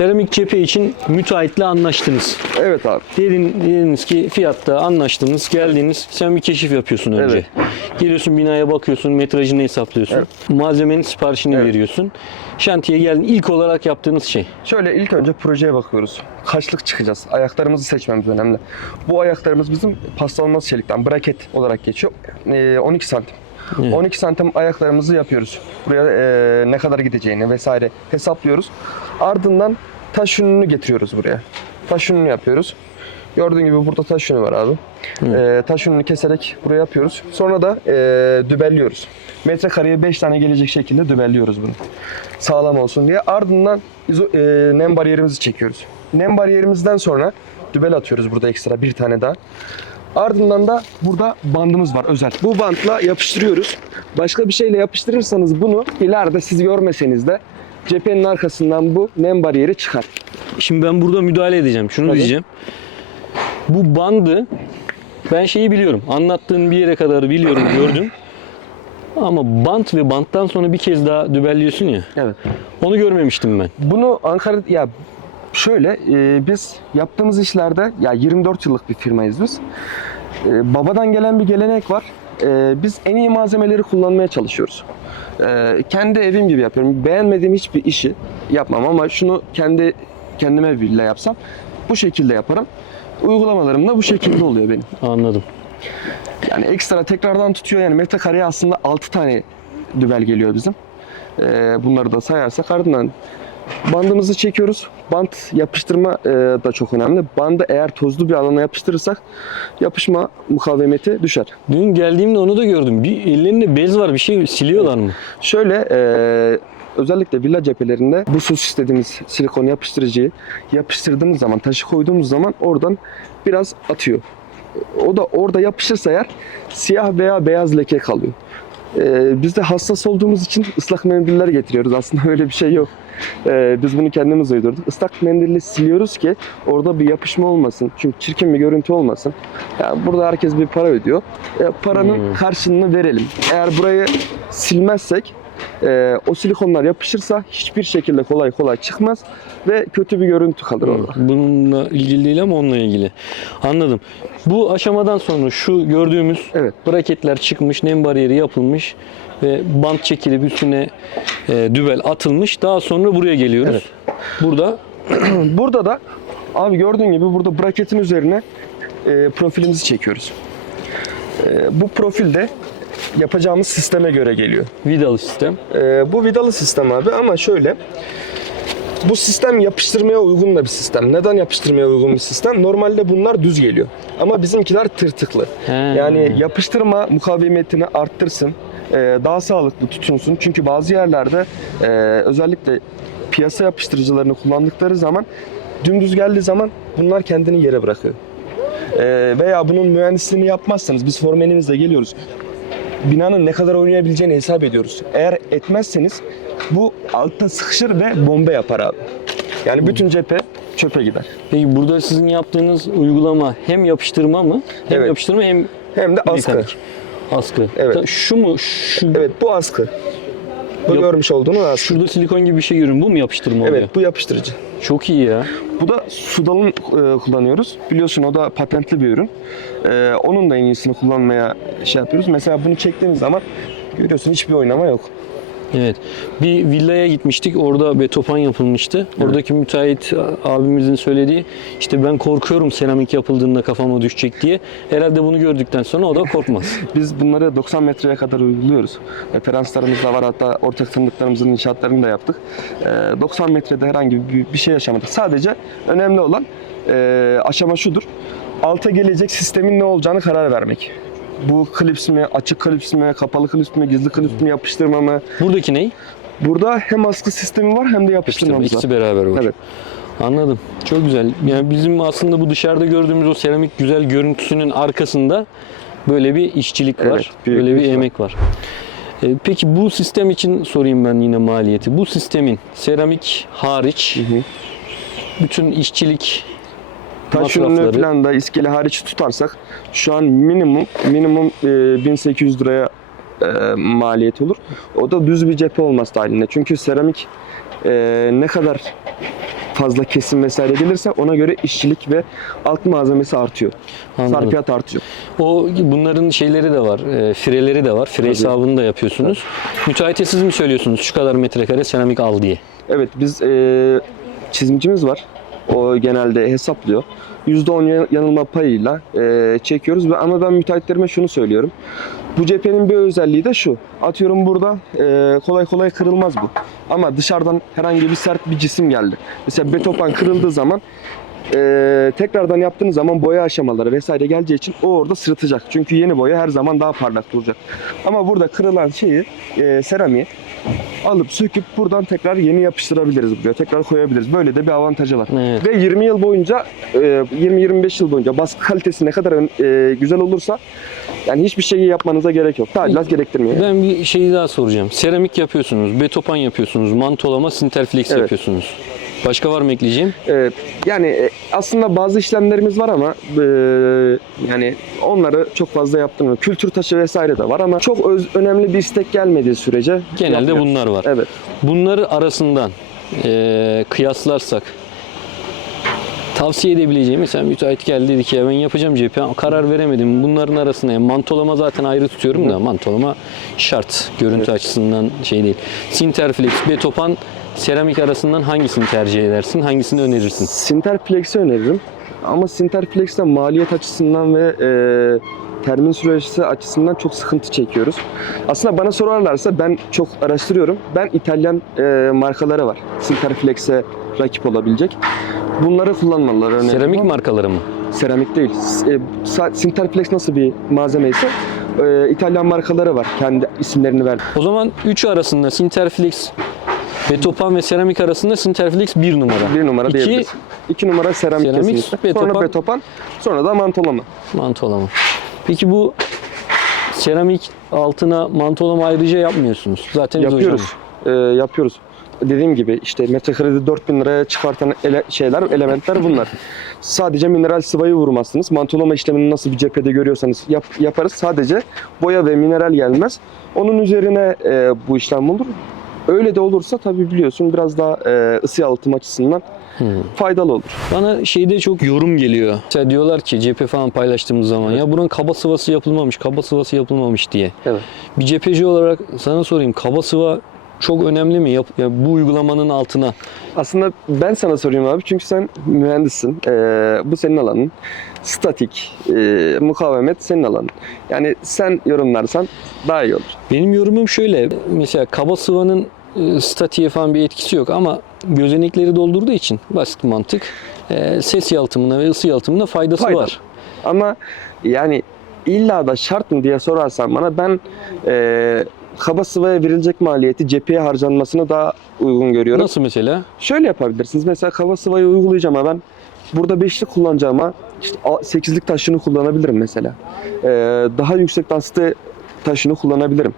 Seramik cephe için müteahhitle anlaştınız. Evet abi. Dedin, dediniz ki fiyatta anlaştınız, geldiniz. Sen bir keşif yapıyorsun önce. Evet. Geliyorsun binaya bakıyorsun, metrajını hesaplıyorsun. Malzemenin siparişini Evet. veriyorsun. Şantiye geldin. İlk olarak yaptığınız şey. Şöyle ilk önce projeye bakıyoruz. Kaçlık çıkacağız? Ayaklarımızı seçmemiz önemli. Bu ayaklarımız bizim paslanmaz çelikten, braket olarak geçiyor. Ee, 12 santim. Evet. 12 santim ayaklarımızı yapıyoruz. Buraya e, ne kadar gideceğini vesaire hesaplıyoruz. Ardından taş ününü getiriyoruz buraya. Taş ününü yapıyoruz. Gördüğün gibi burada taş ünü var abi. Ee, taş ününü keserek buraya yapıyoruz. Sonra da e, dübelliyoruz. Metrekareye 5 tane gelecek şekilde dübelliyoruz bunu. Sağlam olsun diye. Ardından izo- e, nem bariyerimizi çekiyoruz. Nem bariyerimizden sonra dübel atıyoruz burada ekstra bir tane daha. Ardından da burada bandımız var özel. Bu bantla yapıştırıyoruz. Başka bir şeyle yapıştırırsanız bunu ileride siz görmeseniz de cephenin arkasından bu nem bariyeri çıkar. Şimdi ben burada müdahale edeceğim. Şunu Tabii. diyeceğim. Bu bandı ben şeyi biliyorum. Anlattığın bir yere kadar biliyorum, gördüm. Ama bant ve banttan sonra bir kez daha dübelliyorsun ya. Evet. Onu görmemiştim ben. Bunu Ankara ya şöyle e, biz yaptığımız işlerde ya 24 yıllık bir firmayız biz. E, babadan gelen bir gelenek var. E, biz en iyi malzemeleri kullanmaya çalışıyoruz. E, kendi evim gibi yapıyorum. Beğenmediğim hiçbir işi yapmam ama şunu kendi kendime bile yapsam bu şekilde yaparım. Uygulamalarım da bu şekilde oluyor benim. Anladım. Yani ekstra tekrardan tutuyor yani metrekareye aslında 6 tane dübel geliyor bizim. Ee, bunları da sayarsak ardından bandımızı çekiyoruz. Bant yapıştırma e, da çok önemli. Bandı eğer tozlu bir alana yapıştırırsak yapışma mukavemeti düşer. Dün geldiğimde onu da gördüm. Bir ellerinde bez var bir şey siliyorlar mı? Şöyle e, özellikle villa cephelerinde bu sus istediğimiz silikon yapıştırıcıyı yapıştırdığımız zaman taşı koyduğumuz zaman oradan biraz atıyor. O da orada yapışırsa eğer siyah veya beyaz leke kalıyor. E, biz de hassas olduğumuz için ıslak mendiller getiriyoruz. Aslında öyle bir şey yok. E, biz bunu kendimiz uydurduk. Islak mendille siliyoruz ki orada bir yapışma olmasın. Çünkü çirkin bir görüntü olmasın. Yani burada herkes bir para ödüyor. E, paranın Hmm. karşılığını verelim. Eğer burayı silmezsek e, o silikonlar yapışırsa hiçbir şekilde kolay kolay çıkmaz ve kötü bir görüntü kalır orada. Bununla ilgili değil ama onunla ilgili. Anladım. Bu aşamadan sonra şu gördüğümüz Evet. braketler çıkmış, nem bariyeri yapılmış ve bant çekilip üstüne e, dübel atılmış. Daha sonra buraya geliyoruz. Burada Burada da abi gördüğün gibi burada braketin üzerine e, profilimizi çekiyoruz. E, bu profil de yapacağımız sisteme göre geliyor. vidalı sistem. E, bu vidalı sistem abi ama şöyle bu sistem yapıştırmaya uygun da bir sistem. Neden yapıştırmaya uygun bir sistem? Normalde bunlar düz geliyor. Ama bizimkiler tırtıklı. He. Yani yapıştırma mukavemetini arttırsın. e, daha sağlıklı tutunsun. Çünkü bazı yerlerde e, özellikle piyasa yapıştırıcılarını kullandıkları zaman dümdüz geldiği zaman bunlar kendini yere bırakıyor. E, veya bunun mühendisliğini yapmazsanız biz formenimizle geliyoruz. Binanın ne kadar oynayabileceğini hesap ediyoruz. Eğer etmezseniz bu altta sıkışır ve bomba yapar abi. Yani bütün cephe çöpe gider. Peki burada sizin yaptığınız uygulama hem yapıştırma mı? Hem Evet. yapıştırma hem Hem de askı. mekanik. Askı. Evet. Ta- Şu mu? Şu, Evet bu askı. Bu Yap- görmüş olduğunuz askı. Şurada silikon gibi bir şey görüyorum. Bu mu yapıştırma oluyor? Evet bu yapıştırıcı. Çok iyi ya. Bu da Sudal'ın e, kullanıyoruz. Biliyorsun o da patentli bir ürün. E, onun da en iyisini kullanmaya şey yapıyoruz. Mesela bunu çektiğimiz zaman görüyorsun hiçbir oynama yok. Evet. Bir villaya gitmiştik. Orada betopan yapılmıştı. Oradaki müteahhit abimizin söylediği işte ben korkuyorum seramik yapıldığında kafama düşecek diye. Herhalde bunu gördükten sonra o da korkmaz. Biz bunları 90 metreye kadar uyguluyoruz. Referanslarımız da var hatta ortak tanıdıklarımızın inşaatlarını da yaptık. E, 90 metrede herhangi bir, bir şey yaşamadık. Sadece önemli olan e, aşama şudur. Alta gelecek sistemin ne olacağını karar vermek. Bu klips mi, açık klips mi, kapalı klips mi, gizli klips mi, yapıştırma mı? Buradaki ne? Burada hem askı sistemi var hem de yapıştırmamız var. İkisi beraber var. Evet. Anladım. Çok güzel. Yani bizim aslında bu dışarıda gördüğümüz o seramik güzel görüntüsünün arkasında böyle bir işçilik Evet, var. büyük böyle bir var. emek var. E, Peki bu sistem için sorayım ben yine maliyeti. Bu sistemin seramik hariç hı. bütün işçilik Taş ürünü falan da iskele hariç tutarsak şu an minimum minimum e, 1800 liraya e, maliyet olur. O da düz bir cephe olması halinde. Çünkü seramik e, ne kadar fazla kesim vesaire gelirse ona göre işçilik ve alt malzemesi artıyor. Anladım. Sarfiyat artıyor. O bunların şeyleri de var, e, fireleri de var. Fire hesabını da yapıyorsunuz. Müteahhite siz mi söylüyorsunuz şu kadar metrekare seramik al diye? Evet biz e, çizimcimiz var. O genelde hesaplıyor. %10 ya- yanılma payıyla e, çekiyoruz ama ben müteahhitlerime şunu söylüyorum. Bu cephenin bir özelliği de şu. Atıyorum burada e, kolay kolay kırılmaz bu. Ama dışarıdan herhangi bir sert bir cisim geldi. Mesela betopan kırıldığı zaman e, tekrardan yaptığınız zaman boya aşamaları vesaire geleceği için o orada sırıtacak. Çünkü yeni boya her zaman daha parlak duracak. Ama burada kırılan şeyi e, seramiği alıp söküp buradan tekrar yeni yapıştırabiliriz buraya. Tekrar koyabiliriz. Böyle de bir avantajı var. Evet. Ve 20 yıl boyunca e, 20-25 yıl boyunca baskı kalitesi ne kadar e, güzel olursa yani hiçbir şeyi yapmanıza gerek yok. Tadilat gerektirmiyor. Ben bir şey daha soracağım. Seramik yapıyorsunuz, betopan yapıyorsunuz, mantolama, sinterflex Evet. yapıyorsunuz. Başka var mı ekleyeceğim? Evet, yani e, aslında bazı işlemlerimiz var ama e, yani onları çok fazla yaptırmıyorum. Kültür taşı vesaire de var ama çok öz- önemli bir istek gelmediği sürece Genelde yapmıyoruz. bunlar var. Evet. Bunları arasından eee, kıyaslarsak tavsiye edebileceğim mesela müteahhit geldi dedi ki ya ben yapacağım cephe karar veremedim. Bunların arasında yani mantolama zaten ayrı tutuyorum da mantolama şart. Görüntü açısından şey değil. Sinterflex, betopan, seramik arasından hangisini tercih edersin? Hangisini önerirsin? Sinterflex'i öneririm. Ama Sinterflex'te maliyet açısından ve e, termin süresi açısından çok sıkıntı çekiyoruz. Aslında bana sorarlarsa ben çok araştırıyorum. Ben İtalyan e, markaları var. Sinterflex'e rakip olabilecek. Bunları kullanmalılar. öneririm Seramik markaları mı? Seramik değil. E, Sinterflex nasıl bir malzeme ise e, İtalyan markaları var. Kendi isimlerini verdi. O zaman üçü arasında Sinterflex, betopan ve seramik arasında Sinterflex bir numara. Bir numara İki, diyebiliriz. İki numara seramik, Seramik, kesinlikle. betopan. Sonra betopan, sonra da mantolama. Mantolama. Peki bu seramik altına mantolama ayrıca yapmıyorsunuz. Zaten Yapıyoruz. hocam. Ee, yapıyoruz. Dediğim gibi işte metrekarede 4000 liraya çıkartan ele- şeyler, elementler bunlar. Sadece mineral sıvayı vurmazsınız. Mantolama işlemini nasıl bir cephede görüyorsanız yap- yaparız. Sadece boya ve mineral gelmez. Onun üzerine e, bu işlem olur. Öyle de olursa tabii biliyorsun biraz daha e, ısı yalıtım açısından Hmm. faydalı olur. Bana şeyde çok yorum geliyor. Mesela diyorlar ki cephe falan paylaştığımız zaman ya buranın kaba sıvası yapılmamış, kaba sıvası yapılmamış diye. Evet. Bir cepheci olarak sana sorayım kaba sıva çok önemli mi? Yap, ya bu uygulamanın altına. Aslında ben sana sorayım abi çünkü sen mühendissin. Ee, bu senin alanın. Statik, e, mukavemet senin alanın. Yani sen yorumlarsan daha iyi olur. Benim yorumum şöyle. Mesela kaba sıvanın statiğe falan bir etkisi yok ama gözenekleri doldurduğu için basit mantık. e, ses yalıtımına ve ısı yalıtımına faydası Faydalı. var. Ama yani illa da şart mı diye sorarsan bana ben e, kaba sıvaya verilecek maliyeti cepheye harcanmasını daha uygun görüyorum. Nasıl mesela? Şöyle yapabilirsiniz. Mesela kaba sıvayı uygulayacağım ama ben burada beşlik kullanacağıma işte a- sekizlik taşını kullanabilirim mesela. Ee, daha yüksek densite taşını kullanabilirim.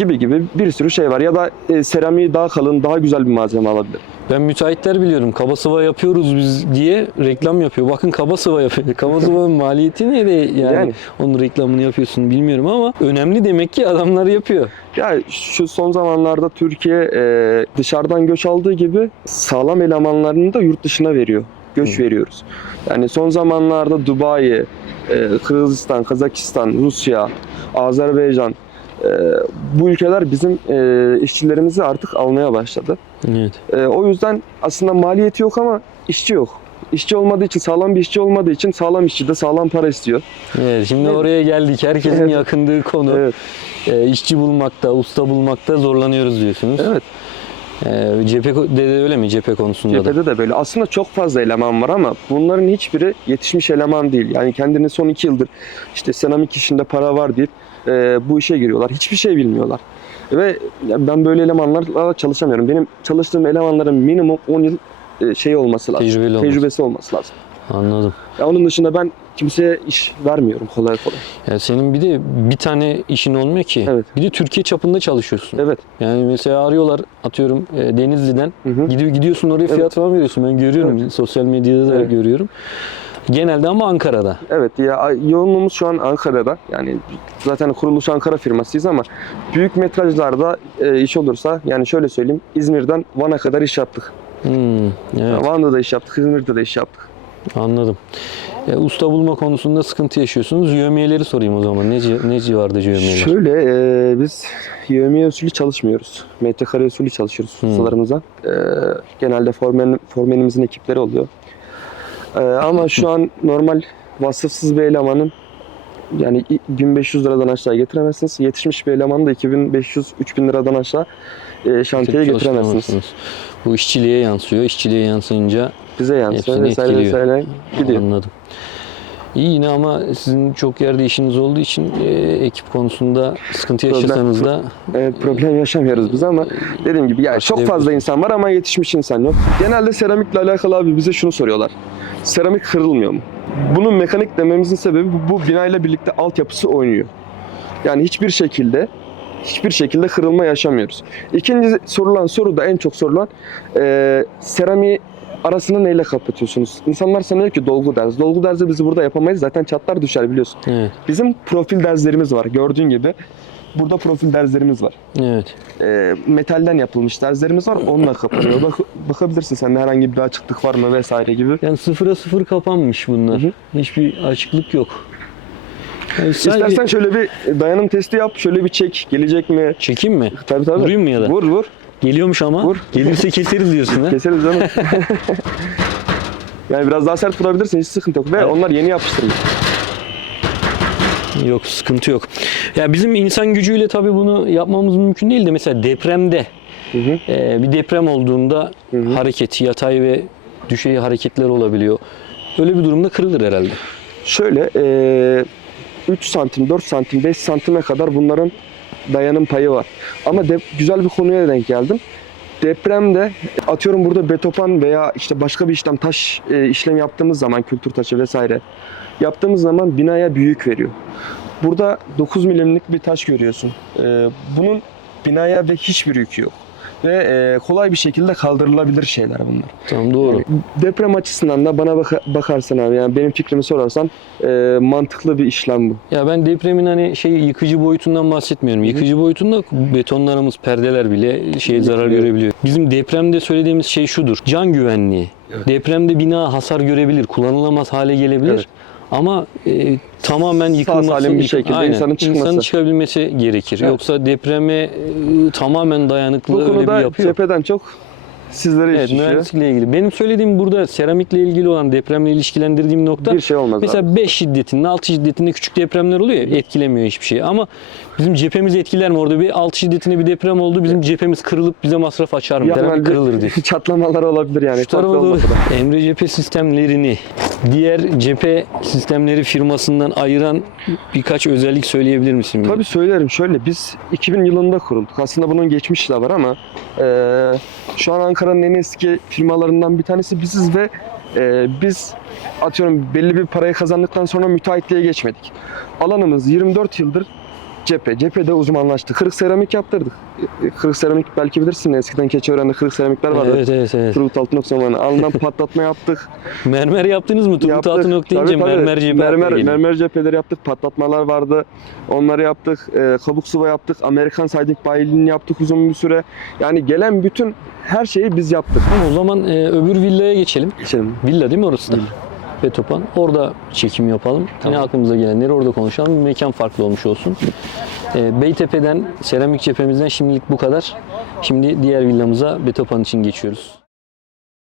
Gibi gibi bir sürü şey var. Ya da e, seramiği daha kalın, daha güzel bir malzeme alabilirim. Ben müteahhitler biliyorum. Kaba sıva yapıyoruz biz diye reklam yapıyor. Bakın kaba sıva yapıyor. Kaba sıvanın maliyeti ne de yani, Yani. onun reklamını yapıyorsun bilmiyorum ama önemli demek ki adamlar yapıyor. Ya şu son zamanlarda Türkiye e, dışarıdan göç aldığı gibi sağlam elemanlarını da yurt dışına veriyor. Göç Hı. veriyoruz. Yani son zamanlarda Dubai, e, Kırgızistan, Kazakistan, Rusya, Azerbaycan e, bu ülkeler bizim e, işçilerimizi artık almaya başladı. Evet. E, o yüzden aslında maliyeti yok ama işçi yok. İşçi olmadığı için, sağlam bir işçi olmadığı için sağlam işçi de sağlam para istiyor. Evet, şimdi Evet. oraya geldik. Herkesin Evet. yakındığı konu. Evet. E, işçi bulmakta, usta bulmakta zorlanıyoruz diyorsunuz. Evet. E, cephe de, öyle mi cephe konusunda da? Cephede de böyle. Aslında çok fazla eleman var ama bunların hiçbiri yetişmiş eleman değil. Yani kendini son iki yıldır işte seramik işinde para var deyip e, bu işe giriyorlar. Hiçbir şey bilmiyorlar. Ve ben böyle elemanlarla çalışamıyorum. Benim çalıştığım elemanların minimum 10 yıl e, şey olması lazım. Tecrübeli olması. Tecrübesi olması lazım. Anladım. Ya onun dışında ben kimseye iş vermiyorum kolay kolay. Ya senin bir de bir tane işin olmuyor ki. Evet. Bir de Türkiye çapında çalışıyorsun. Evet. Yani mesela arıyorlar atıyorum e, Denizli'den. Hı hı. Gidiyor, gidiyorsun oraya fiyat Evet. falan veriyorsun. Ben görüyorum. Sosyal medyada da Evet. görüyorum. Genelde ama Ankara'da. Evet ya yoğunluğumuz şu an Ankara'da. Yani zaten kuruluş Ankara firmasıyız ama büyük metrajlarda e, iş olursa yani şöyle söyleyeyim İzmir'den Van'a kadar iş yaptık. Hmm, evet. Van'da da iş yaptık, İzmir'de de iş yaptık. Anladım. E, usta bulma konusunda sıkıntı yaşıyorsunuz. Yövmiyeleri sorayım o zaman. Ne, ne civarda yövmiyeler? Şöyle e, biz yövmiye usulü çalışmıyoruz. Metrekare usulü çalışıyoruz Hmm. ustalarımıza. E, genelde formen, formenimizin ekipleri oluyor. E, ama şu an normal vasıfsız bir elemanın yani 1500 liradan aşağı getiremezsiniz. Yetişmiş bir elemanı da 2500-3000 liradan aşağı e, şantiyeye getiremezsiniz. Bu işçiliğe yansıyor. İşçiliğe yansıyınca Bize yansıyor Hepsini vesaire etkiliyor. vesaire gidiyor. anladım. İyi yine ama sizin çok yerde işiniz olduğu için e, ekip konusunda sıkıntı Problem- yaşasanız da Evet problem yaşamıyoruz biz ama dediğim gibi yani çok fazla insan var ama yetişmiş insan yok. Genelde seramikle alakalı abi bize şunu soruyorlar. Seramik kırılmıyor mu? Bunun mekanik dememizin sebebi bu, bu binayla birlikte altyapısı oynuyor. Yani hiçbir şekilde hiçbir şekilde kırılma yaşamıyoruz. İkinci sorulan soru da en çok sorulan e, seramiği arasını neyle kapatıyorsunuz? İnsanlar sanıyor ki dolgu derz. Dolgu derzi bizi burada yapamayız. Zaten çatlar düşer biliyorsun. evet, Bizim profil derzlerimiz var. Gördüğün gibi burada profil derzlerimiz var evet. e, metalden yapılmış derzlerimiz var. Onunla kapanıyor. Bak, bakabilirsin sen de herhangi bir açıklık var mı vesaire gibi. Yani sıfıra sıfır kapanmış bunlar. Hı hı. Hiçbir açıklık yok. Yani sadece- İstersen şöyle bir dayanım testi yap. Şöyle bir çek. Gelecek mi? Çekeyim mi? Tabii tabii. Vurayım mı ya da? Vur vur. Geliyormuş ama. Vur. Gelirse keseriz diyorsun ha. Keseriz canım. yani biraz daha sert vurabilirsin. Hiç sıkıntı yok. Ve Evet. onlar yeni yapıştırılmış. Yok sıkıntı yok. Ya bizim insan gücüyle tabii bunu yapmamız mümkün değil de mesela depremde Hı hı. e, bir deprem olduğunda Hı hı. hareket, yatay ve düşey hareketler olabiliyor. Öyle bir durumda kırılır herhalde. Şöyle e, 3 santim, 4 santim, 5 santime kadar bunların dayanım payı var. Ama de, güzel bir konuya denk geldim. Depremde atıyorum burada betopan veya işte başka bir işlem taş e, işlem yaptığımız zaman kültür taşı vesaire yaptığımız zaman binaya büyük veriyor. Burada 9 milimlik bir taş görüyorsun. E, bunun binaya ve hiçbir yükü yok. Ve e, kolay bir şekilde kaldırılabilir şeyler bunlar. Tamam doğru. Yani deprem açısından da bana baka- bakarsan abi yani benim fikrimi sorarsan e, mantıklı bir işlem bu. Ya ben depremin hani şey yıkıcı boyutundan bahsetmiyorum. Yıkıcı boyutunda betonlarımız, perdeler bile şey zarar görebiliyor. Bizim depremde söylediğimiz şey şudur. Can güvenliği. Evet. Depremde bina hasar görebilir, kullanılamaz hale gelebilir. Evet. Ama e, tamamen yıkılması, salim bir şekilde Aynen. insanın çıkması. İnsanın çıkabilmesi gerekir. Evet. Yoksa depreme e, tamamen dayanıklı Bu öyle bir yapı yok. cepheden çok sizlere Evet, iş düşüyor. mühendislikle ilgili. Benim söylediğim burada seramikle ilgili olan depremle ilişkilendirdiğim nokta Bir şey olmaz abi. Mesela 5 şiddetinde, 6 şiddetinde küçük depremler oluyor ya etkilemiyor hiçbir şey. Ama bizim cephemizi etkiler mi? Orada bir 6 şiddetinde bir deprem oldu. Bizim cephemiz kırılıp bize masraf açar mı? Seramik kırılır diye. çatlamalar olabilir yani. Şu tarafa doğru. Emre cephe sistemlerini diğer cephe sistemleri firmasından ayıran birkaç özellik söyleyebilir misin? Tabii söylerim. Şöyle biz 2000 yılında kurulduk. Aslında bunun geçmişi de var ama e, şu an Ankara'nın en eski firmalarından bir tanesi biziz ve e, biz atıyorum belli bir parayı kazandıktan sonra müteahhitliğe geçmedik. Alanımız 24 yıldır cephe. Cephede uzmanlaştık. Kırık seramik yaptırdık. E, Kırık seramik belki bilirsin eskiden Keçiören'de kırık seramikler vardı. Evet evet evet. Turgut Altınok zamanı. Alnından patlatma yaptık. Mermer yaptınız mı? Turgut Yaptık. Altınok deyince Tabii, tabii. mermer cephe mermer, mermer cepheleri yaptık. Patlatmalar vardı. Onları yaptık. Ee, kabuk sıva yaptık. Amerikan siding bayiliğini yaptık uzun bir süre. Yani gelen bütün her şeyi biz yaptık. O zaman e, öbür villaya geçelim. Geçelim. Villa değil mi orası da? Betopan. Orada çekim yapalım. Yine aklımıza gelenleri orada konuşalım. Bir mekan farklı olmuş olsun. Ee, Beytepe'den, seramik cephemizden şimdilik bu kadar. Şimdi diğer villamıza Betopan için geçiyoruz.